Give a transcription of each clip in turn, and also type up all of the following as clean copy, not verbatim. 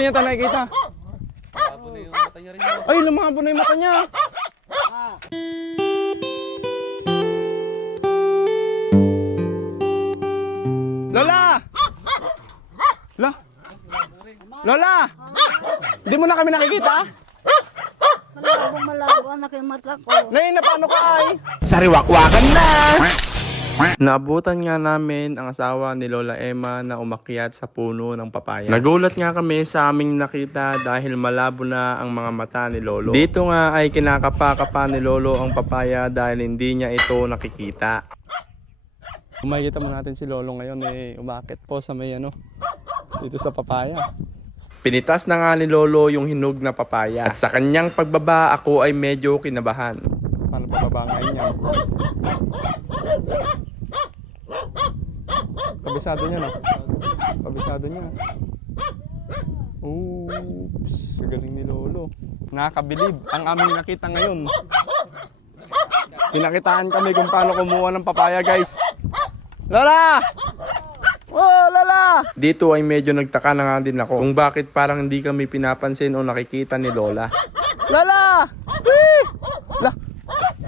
Ba't niya tayo nakikita? Ay, lumabo na yung mata niya. Lola! Lola! Hindi mo na kami nakikita? Malabo anak yung mata ko. Nay, paano ka ay? Sariwakwakan na! Naabutan nga namin ang asawa ni Lola Emma na umakyat sa puno ng papaya. Nagulat nga kami sa aming nakita dahil malabo na ang mga mata ni Lolo. Dito nga ay kinakapa-kapa ni Lolo ang papaya dahil hindi niya ito nakikita. Kung makikita mo natin si Lolo ngayon umakit po sa may dito sa papaya. Pinitas na nga ni Lolo yung hinog na papaya. At sa kanyang pagbaba ako ay medyo kinabahan. Paano pababa ngayon yan? Kabisado niya na. Kabisado niya. Oops. Galing ni Lolo. Nakakabilib ang aming nakita ngayon. Pinakitaan kami kung paano kumuha ng papaya, guys. Lola! Oh, Lola! Dito ay medyo nagtaka na nga din ako kung bakit parang hindi kami pinapansin o nakikita ni Lola. Lola! La!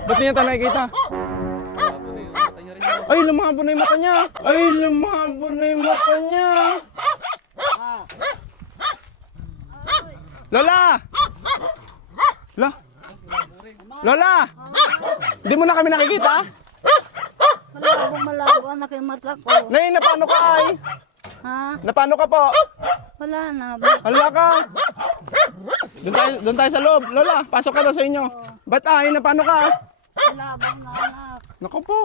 Ba't niya tayo nakikita? Ay, lumabo na yung mata niya. Ay, lumabo na yung mata niya. Lola! La! Lola! Hindi mo na kami nakikita? Malabo anak yung mata ko. Nay, paano ka ay? Ha? Paano ka po? Wala na. Hala ka. Doon tayo sa loob. Lola, pasok ka na sa inyo. Ba't ay? Paano ka? Malabo na anak. Naku po.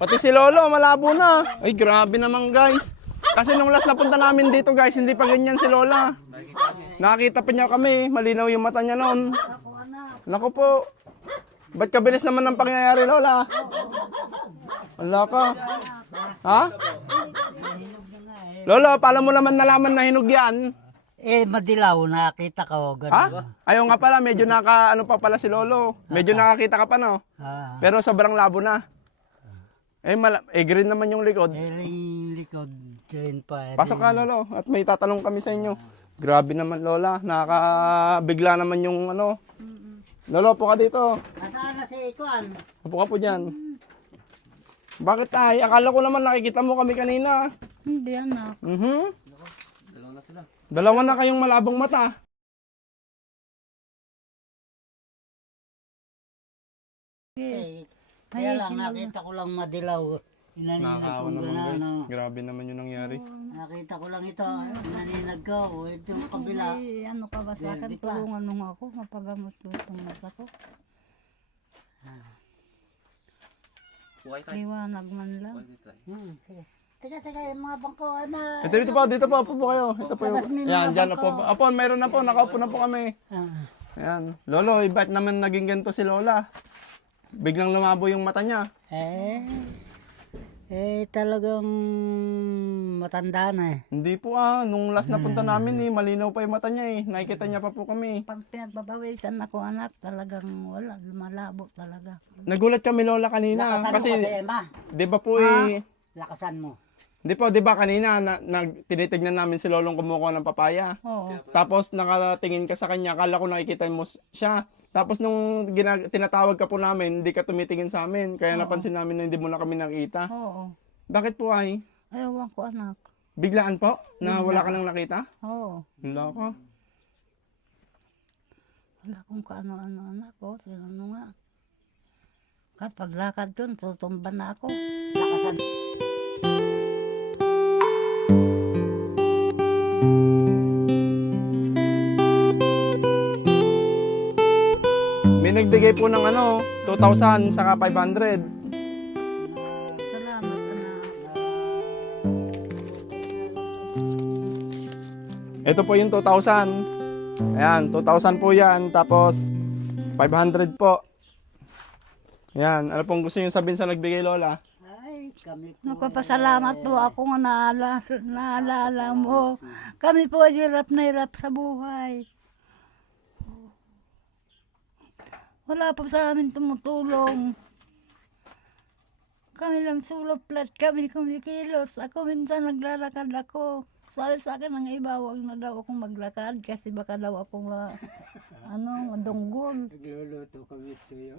Pati si Lolo, malabo na. Ay, grabe naman guys. Kasi nung last na punta namin dito guys, hindi pa ganyan si Lola. Nakakita pa niya kami, malinaw yung mata niya noon. Ako anak. Naku po. Ba't kabilis naman ng pangyayari, Lola? Wala ka. Ha? Lolo, paano mo naman nalaman na hinog yan? Madilaw, nakita ko. Ha? Ayaw nga pala, medyo ano pa pala si Lolo. Medyo nakakita ka pa, no? Pero sobrang labo na. Green naman yung likod. Likod, green pa. Pasok ka, Lolo. At may tatanong kami sa inyo. Grabe naman, Lola. Nakakabigla naman yung Lolo, po ka dito. Nasaan na si Ikuan? Upo ka po dyan. Bakit ay? Akala ko naman nakikita mo kami kanina. Hindi anak. Dalawa na kayong malabong mata. Kaya lang nakita ko lang madilaw. Nakakawa naman guys. Grabe naman yung nangyari. Nakita ko lang ito. Naninag ko. Ito yung kabila. Ano ka ba sa akin? Tulungan nung ako. Mapagamot ko itong nasa ko. Liwanag man lang. Teka, yung mga bangko. Dito po, upo po kayo. Ito po yung, yan, dyan po. Apo, mayroon na po, nakaupo na po kami. Ayan. Lolo, ba't naman naging ganito si Lola? Biglang lumabo yung mata niya. Talagang matanda na eh. Hindi po nung last na punta namin malinaw pa yung mata niya nakikita niya pa po kami. Pag pinagbabawisan ako anak, talagang wala, malabo talaga. Nagulat kami Lola kanina. Lakasan Kasi, mo kasi Emma. di ba po Lakasan mo. Di po, di ba kanina, tinitignan namin si Lolong kumukuha ng papaya. Oo. Tapos nakatingin ka sa kanya, akala ko nakikita mo siya. Tapos nung tinatawag ka po namin, hindi ka tumitingin sa amin. Kaya napansin namin na hindi mo na kami nakita. Oo. Bakit po ay? Ayawan ko anak. Biglaan po? Na wala ka nang nakita? Oo. Wala ka. Wala kong kaano-ano anak ko. Sino nga. Kapag lakad dun, tutumba na ako. Lakasan. May nagbigay po ng 2,000 saka 500. Salamat anak. Ito po yung 2,000. Ayan, 2,000 po yan. Tapos 500 po. Ayan, ano pong gusto nyo sabihin sa nagbigay Lola? Nagpapasalamat po ako nga naalala mo. Kami po ay hirap na hirap sa buhay. Wala po sa amin tumutulong. Kami lang suloplat, kami kumikilos. Ako minsan naglalakad ako. Sabi sa akin ng iba, wag na daw akong maglakad kasi baka daw ako madunggol. Nagluluto kami tuyo.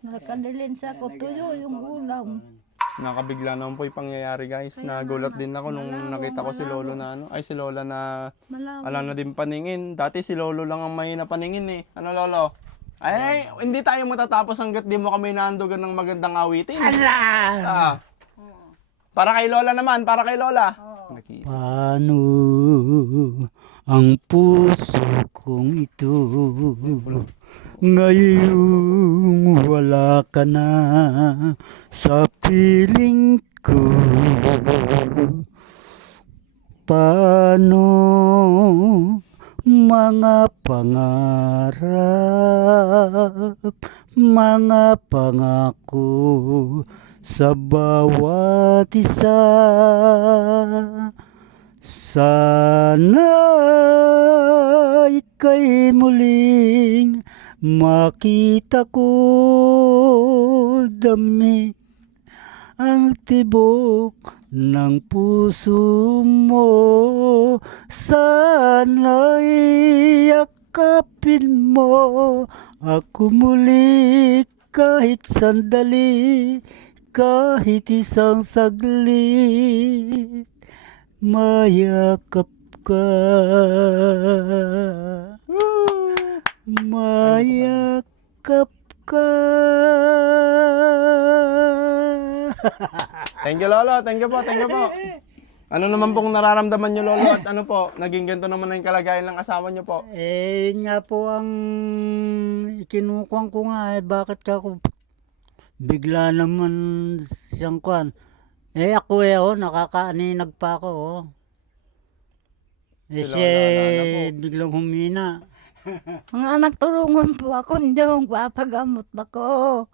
Nakadilin sa ako tuyo yung ulam. Nakabigla naman po yung pangyayari guys. Nagulat din ako nung nakita ko si Lolo na si Lola na Malaw. ala na din paningin. Dati si Lolo lang ang mahina paningin eh. Ano Lolo? Ay, hindi tayo matatapos hanggat di mo kami naandugan ng magandang awitin. Ah. Para kay Lola naman, para kay Lola. Nakisa. Paano ang puso kong ito ngayong wala ka na sa piling ko? Paano mga pangarap, mga pangako sa bawat isa? Sana ika'y muling makita ko, dami ang tibok ng puso mo. Sana yakapin mo ako muli kahit sandali, kahit isang saglit. Mayakap ka, mayakap ka. Thank you Lolo, thank you po, thank you po. Ano naman pong nararamdaman niyo Lolo at ano po, naging ganito naman na yung kalagayan ng asawa niyo po? Yun nga po ang ikinukuhan ko nga bakit ka ako bigla naman siyang kuhan. Ako nakakaaninag pa ako Sila siya wala na po. biglang humina. Mga anak, tulungan po ako, hindi akong papagamot ako.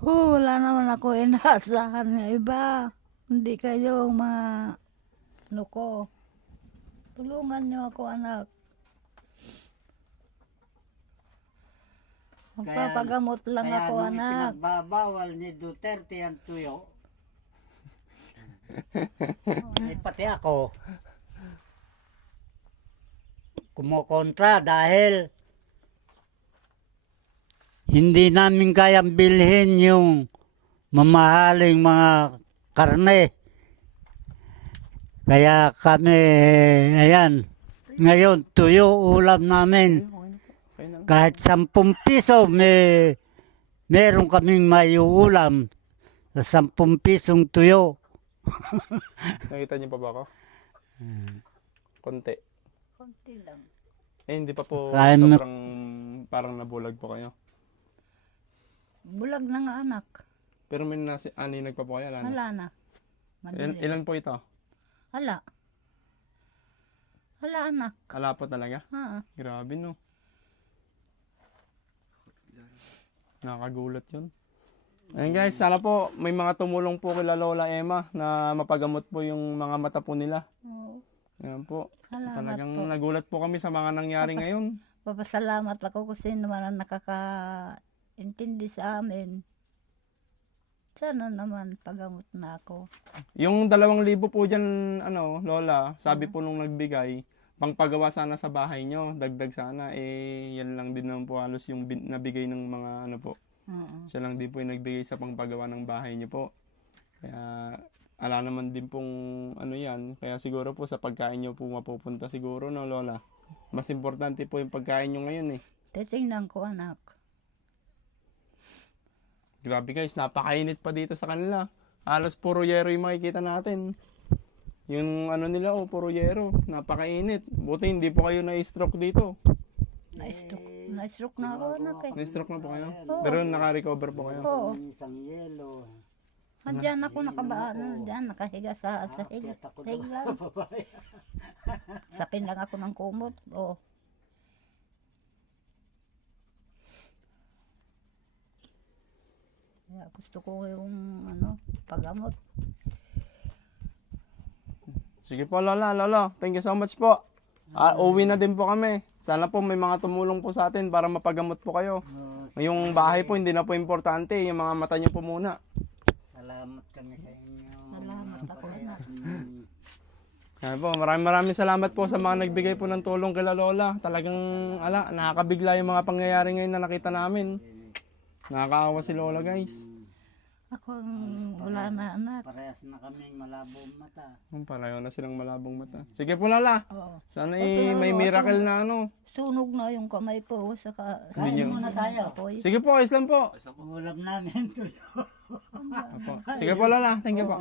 Wala naman ako inaasahan ng iba. Hindi kayo mga ko. Tulungan niyo ako, anak. Magpapagamot lang ako, anak. Pinagbabawal ni Duterte ang tuyo. Pati ako kumukontra dahil hindi namin kayang bilhin yung mamahaling mga karne. Kaya kami, ayan, ngayon tuyo ulam namin. Okay na. Kahit 10 piso meron kaming maiuulam sa 10 pisong tuyo. Nakita niyo pa ba ako? Konti. Konti lang. Hindi pa po Kaya mo- sobrang parang nabulag po kayo. Bulag na nga, anak. Pero may naninag pa po kayo, Lana. Hala na. Madali. Ilan po ito? Hala. Hala, anak. Ala po talaga? Ha. Grabe no. Nakagulat yun. Ayun guys, sana po may mga tumulong po kila Lola Emma na mapagamot po yung mga mata po nila. Oo. Ayan po. Salamat Talagang po. nagulat po kami sa mga nangyari ngayon. Papasalamat ako kasi naman ang nakakaintindi sa amin. Sana naman pagamot na ako. Yung 2,000 po dyan, Lola, sabi po nung nagbigay, pangpagawa sana sa bahay nyo, dagdag sana, yan lang din naman po halos yung nabigay ng mga po. Oo. Siya lang din po yung nagbigay sa pangpagawa ng bahay nyo po. Kaya, ala naman din pong yan. Kaya siguro po sa pagkain nyo po mapupunta siguro, no Lola? Mas importante po yung pagkain nyo ngayon eh. Titingnan ko, anak. Grabe guys, napakainit pa dito sa kanila. Halos puro yero yung makikita natin. Yung nila, puro yero. Napakainit. Buti hindi po kayo na-stroke dito. Na-stroke na ako, anak eh. Na-stroke na po kayo? Oo. Pero naka-recover po kayo? Oo. Isang yelo. Diyan ako nakabaan, diyan nakahiga sa higlan. Sapin lang ako ng kumot. Oh. Kaya gusto ko yung pagamot. Sige po Lola. Thank you so much po. Uwi na din po kami. Sana po may mga tumulong po sa atin para mapagamot po kayo. Yung bahay po hindi na po importante. Yung mga mata niyo po muna. Salamat kami sa inyo. Salamat ako, anak. Yan po, maraming salamat po sa mga nagbigay po ng tulong kila Lola. Talagang, nakakabigla yung mga pangyayari ngayon na nakita namin. Nakakaawa si Lola, guys. Ako ang wala na anak. Parehas na kami malabo mata. Pareho na silang malabong mata. Sige po, Lola. Oo. Sana Ito na, may Lola, miracle na ano. Sunog na yung kamay ko. Saka, Kain muna tayo. apoy. Sige po, Islam po. Ulam namin tuyo. Sige po, Lola. Thank you po.